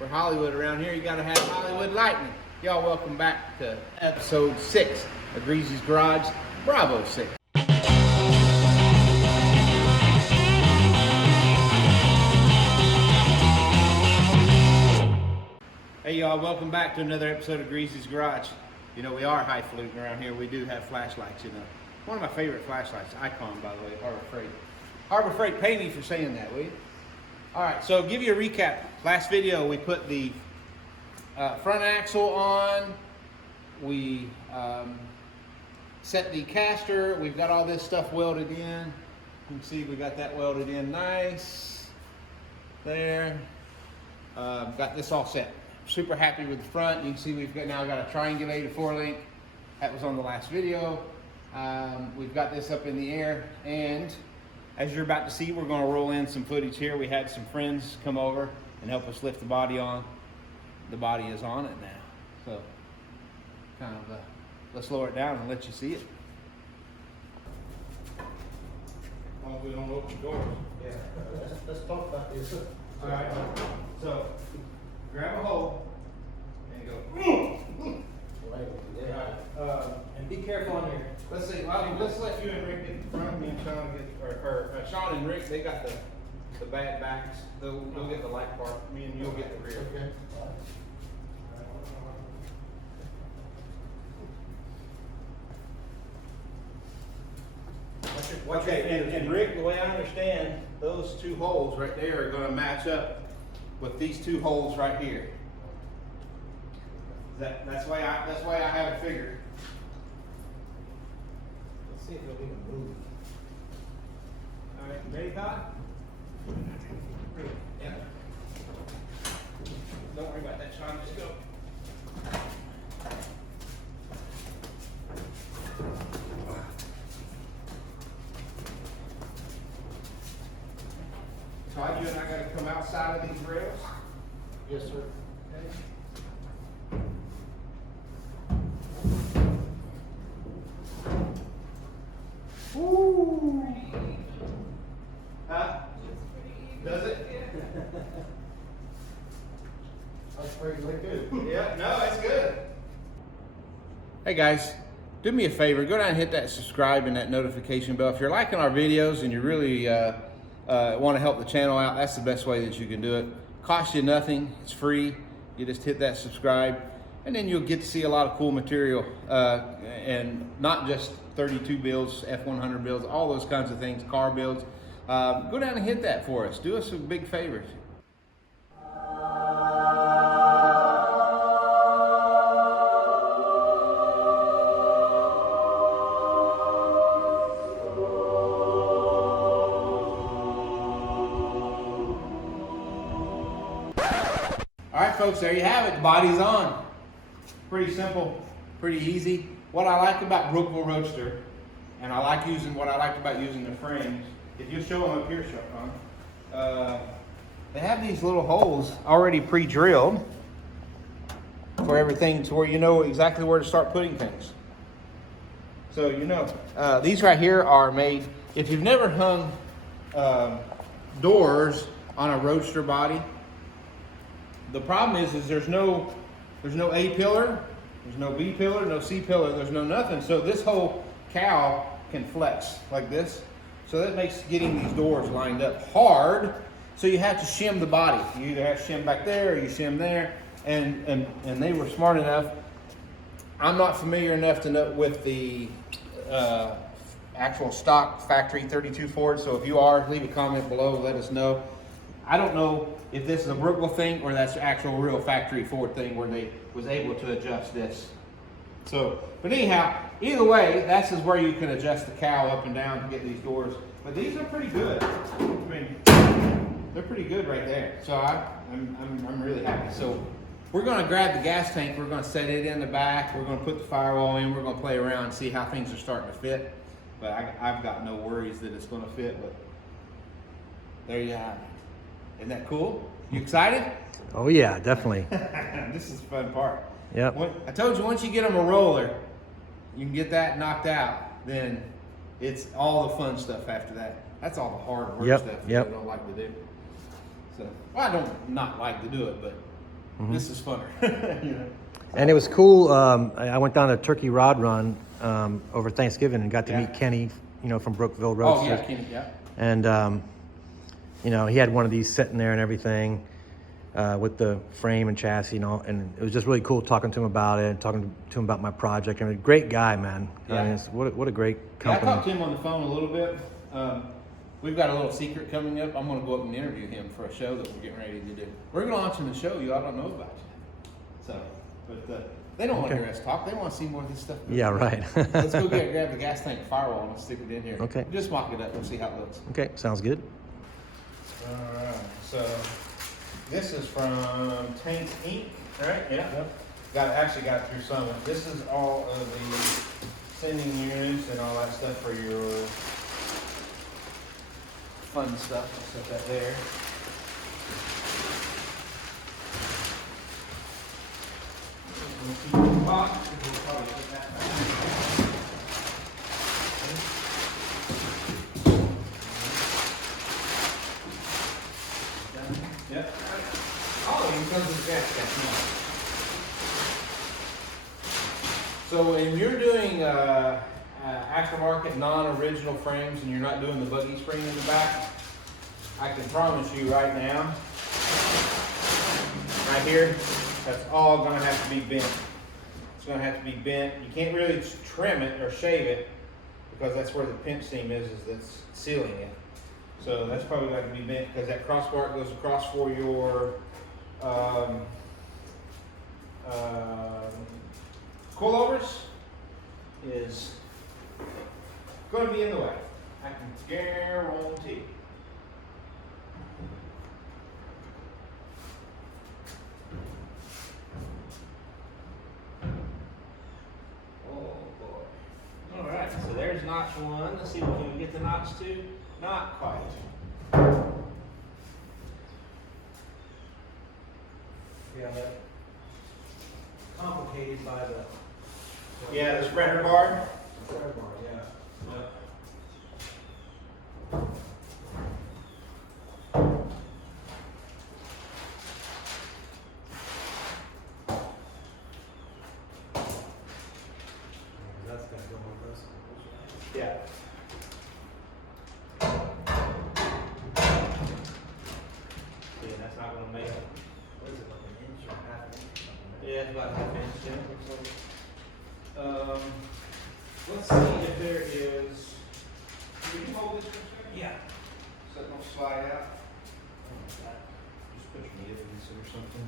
We're Hollywood around here. You gotta have Hollywood lightning. Y'all welcome back to episode 6 of Greezyz Gurage, Bravo 6. Hey y'all, welcome back to another episode of Greezyz Gurage. You know, we are highfalutin around here. We do have flashlights, you know. One of my favorite flashlights, Icon, by the way, Harbor Freight. Harbor Freight, pay me for saying that, will you? All right, so give you a recap. Last video, we put the front axle on. We set the caster. We've got all this stuff welded in. You can see we got that welded in nice. There. Got this all set. Super happy with the front. You can see we've now got a triangulated 4-link. That was on the last video. We've got this up in the air, and as you're about to see, we're going to roll in some footage here. We had some friends come over and help us lift the body on. The body is on it now. So, kind of, let's lower it down and let you see it. Oh, we don't open doors. Yeah. Let's talk about this. All right. So, grab a hold and go. And be careful on here. Let's see. Well, let's let you and Rick get in front of me, and Sean get, or Sean and Rick. They got the bad backs. They'll get the light part. Me and you'll get the rear. Okay. Okay, and Rick, the way I understand, those two holes right there are going to match up with these two holes right here. That's the way I have it figured. Let's see if it'll even move. All right, ready, Todd? Yeah. Don't worry about that, Sean. Just go. Todd, you and I got to come outside of these rails. Yes, sir. Woo! Huh? Does it? That's pretty good. Yeah, no, it's good. Hey guys, do me a favor, go down and hit that subscribe and that notification bell. If you're liking our videos and you really want to help the channel out, that's the best way that you can do it. Costs you nothing, it's free. You just hit that subscribe, and then you'll get to see a lot of cool material, and not just 32 builds, F100 builds, all those kinds of things, car builds. Go down and hit that for us. Do us a big favor. All right, folks, there you have it. The body's on. Pretty simple, pretty easy. What I like about Brookville Roadster, and I like what I liked about using the frames, if you show them up here, Sean, they have these little holes already pre-drilled for everything, to where you know exactly where to start putting things. So you know, these right here are made. If you've never hung doors on a Roadster body, the problem is there's no A pillar, there's no B pillar, no C pillar, there's no nothing. So this whole cow can flex like this. So that makes getting these doors lined up hard. So you have to shim the body. You either have to shim back there or you shim there. And they were smart enough. I'm not familiar enough to know with the actual stock factory 32 Ford. So if you are, leave a comment below, let us know. I don't know if this is a Brookville thing or that's the actual real factory Ford thing where they was able to adjust this. So, but anyhow, either way, that's is where you can adjust the cow up and down to get these doors. But these are pretty good. I mean, they're pretty good right there. So I'm really happy. So we're going to grab the gas tank. We're going to set it in the back. We're going to put the firewall in. We're going to play around and see how things are starting to fit. But I've got no worries that it's going to fit. But there you have it. Isn't that cool? You excited? Oh yeah, definitely. This is the fun part. Yep. I told you, once you get them a roller, you can get that knocked out, then it's all the fun stuff after that. That's all the hard work stuff that I don't like to do. So, well, I don't not like to do it, but This is funner. You know? And it was cool. I went down a turkey rod run over Thanksgiving and got to meet Kenny, you know, from Brookville Roadster. Oh yeah, Kenny, yeah. And you know, he had one of these sitting there and everything with the frame and chassis, you know, and it was just really cool talking to him about it, talking to him about my project. I mean, great guy, man. Yeah. I mean, what a great company. Yeah, I talked to him on the phone a little bit. We've got a little secret coming up. I'm going to go up and interview him for a show that we're getting ready to do. We're launching a show you all don't know about yet. So, but they don't want to hear us talk. They want to see more of this stuff. Yeah, right. Let's go grab the gas tank firewall and stick it in here. Okay. Just mock it up and see how it looks. Okay, sounds good. All right. So this is from Tank Inc. Right? Yeah. Yep. Actually got it through Summit. This is all of the sending units and all that stuff for your fun stuff. I'll set that there. We'll keep it in the box. We'll probably put that back. Yep. Oh, it comes with the gas tank. So when you're doing aftermarket non-original frames and you're not doing the buggy spring in the back, I can promise you right now, right here, that's all gonna have to be bent. It's gonna have to be bent. You can't really trim it or shave it because that's where the pinch seam is that's sealing it. So that's probably got to be bent because that crossbar goes across for your coilovers is going to be in the way. I can guarantee. Oh boy. All right, so there's notch one. Let's see if we can get the notch two. Not quite. Yeah, that complicated by the. Yeah, the spreader bar. Spreader bar, yeah. That's gonna go with this. Yeah. Yeah, that's not gonna make it. What is it, like an inch or half an inch or something? Yeah, it's about half inch. Let's see if there is. Can you hold this for a second? Yeah. So it don't slide out. Just put your knee up against it or something.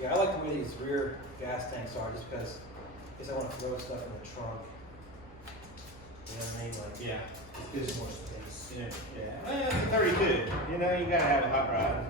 Yeah, I like the way these rear gas tanks are just because I guess I want to throw stuff in the trunk. You know what I mean? Like, Yeah. it gives more space. Yeah. Well, it's a 32. You know, you gotta have a hot rod.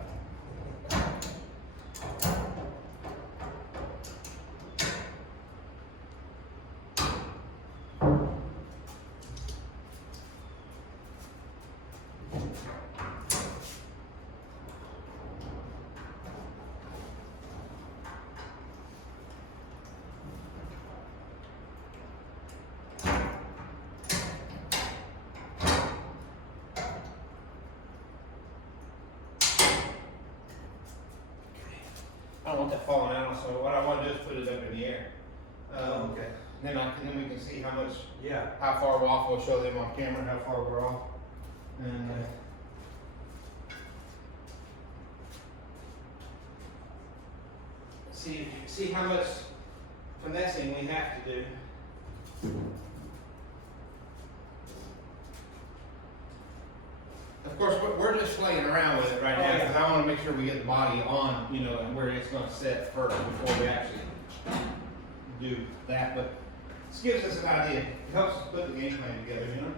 I don't want that falling out, so what I want to do is put it up in the air. Okay. Then we can see how Yeah. far we're off. We'll show them on camera how far we're off. And see how much finessing we have to do. Of course, we're just playing around with it right now because I want to make sure we get the body on, you know, and where it's going to set first before we actually do that. But this gives us an idea. It helps us put the game plan together, you know.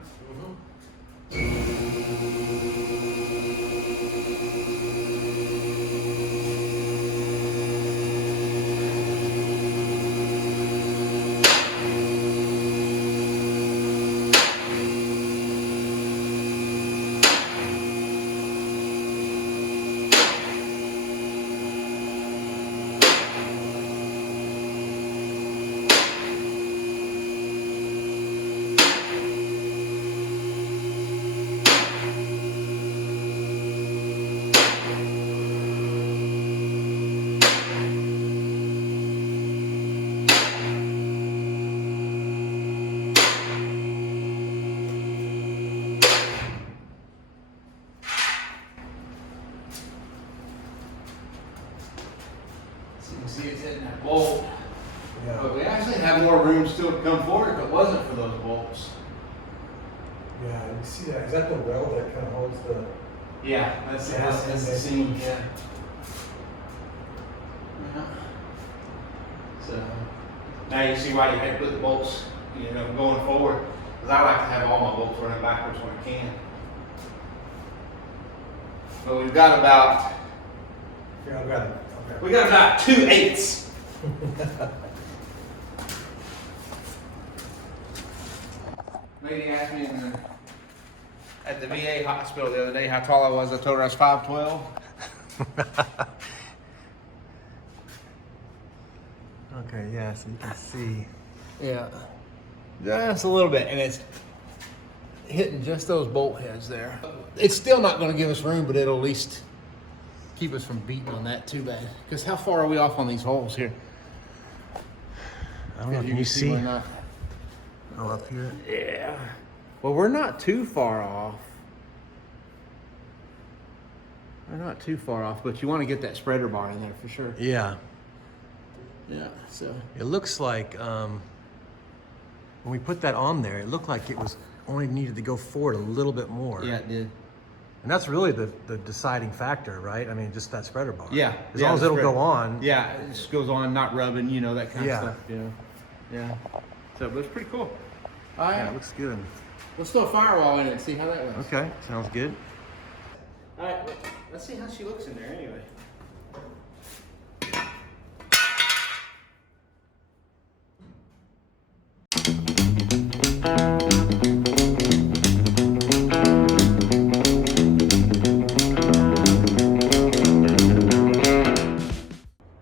bolt. Yeah. But we actually have more room still to come forward if it wasn't for those bolts. Yeah, you see that? Is that the weld that kind of holds the? Yeah, that's the seam. Yeah. So now you see why you had to put the bolts, you know, going forward. Because I like to have all my bolts running backwards when I can. But we've got about Here, I'll grab it. Okay. we got about 2/8. Lady asked me at the VA hospital the other day how tall I was. I told her I was 5'12". Okay, yeah, so you can see. Yeah, just a little bit, and it's hitting just those bolt heads there. It's still not going to give us room, but it'll at least keep us from beating on that too bad. Because how far are we off on these holes here? I don't know, can you see? We're not. Oh, up here? Yeah. Well, we're not too far off. We're not too far off, but you want to get that spreader bar in there for sure. Yeah. Yeah, so. It looks like when we put that on there, it looked like it was only needed to go forward a little bit more. Yeah, it did. And that's really the deciding factor, right? I mean, just that spreader bar. Yeah. As long as it'll go on. Yeah, it just goes on, not rubbing, you know, that kind Yeah. of stuff. Yeah. Yeah. So, but it's pretty cool. All right. Yeah, it looks good. Let's throw a firewall in it and see how that looks. Okay, sounds good. All right, let's see how she looks in there anyway.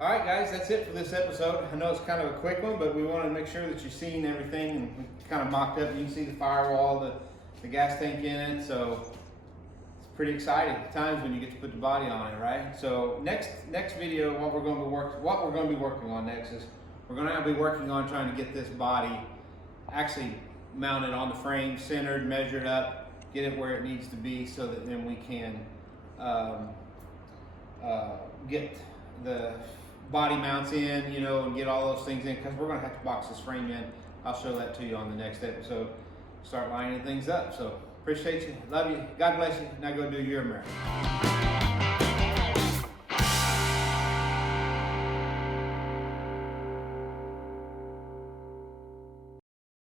All right, guys, that's it for this episode. I know it's kind of a quick one, but we wanted to make sure that you've seen everything and we kind of mocked up. You can see the firewall, the gas tank in it, so it's pretty exciting times when you get to put the body on it, right? So next video, what we're going to be working on next is we're going to be working on trying to get this body actually mounted on the frame, centered, measured up, get it where it needs to be, so that then we can get the body mounts in, you know, and get all those things in, because we're going to have to box this frame in. I'll show that to you on the next episode. Start lining things up. So appreciate you, love you, God bless you. Now go do your America.